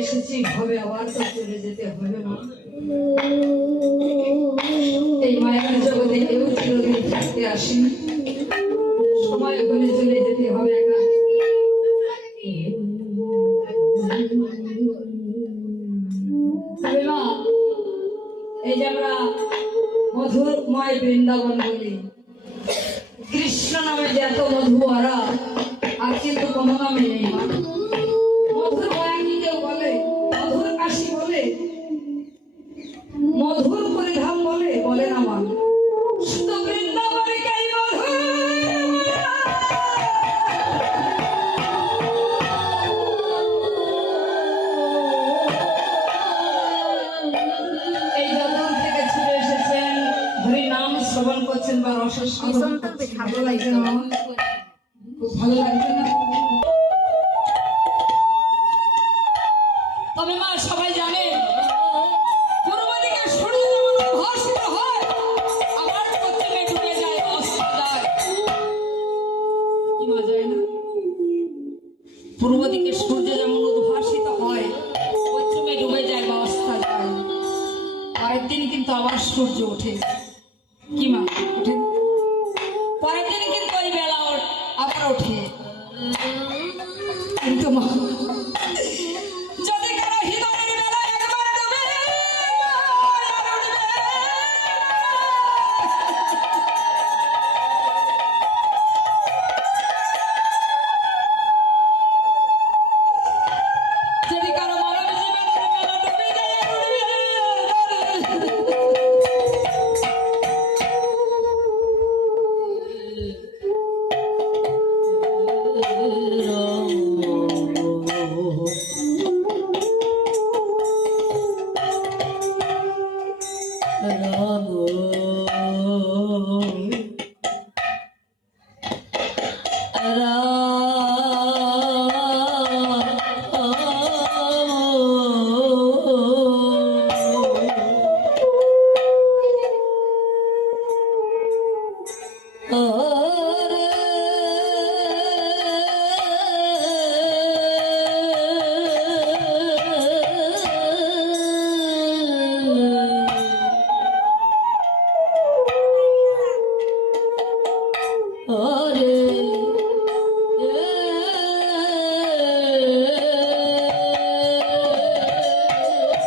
এসেছি ভাবে আবার তো চলে যেতে হবে না। এই মায়ার জগতে কেউ চিরদিন থাকতে আসেনি, সময় করে চলে যেতে হবে একা। এই যে আমরা মধুরময় বৃন্দাবন বলি, কৃষ্ণ নামে যে এত মধু আরা আর কিন্তু কোনো নামে নেই। মধুর মায়াকে কেউ বলে, মধুর কাশি বলে, মধুর পরিধাম বলে, বলে না মান শুধু বৃন্দাবনে কে মধুর। এই যতদূর থেকে ছুটে এসেছেন, হরি নাম শ্রবণ করছেন বা রস ভালো লাগছে না? খুব ভালো লাগছে না? তবে মা সবাই জানে পূর্ব দিকে সূর্য যেমন উদ্ভাসিত হয়, আবার পশ্চিমে ডুবে যায়, অস্ত যায়। কি মা যায় না? পূর্ব দিকে সূর্য যেমন উদ্ভাসিত হয়, পশ্চিমে ডুবে যায় বা অস্ত যায়, পরের দিন কিন্তু আবার সূর্য ওঠে। কি মা ওঠে?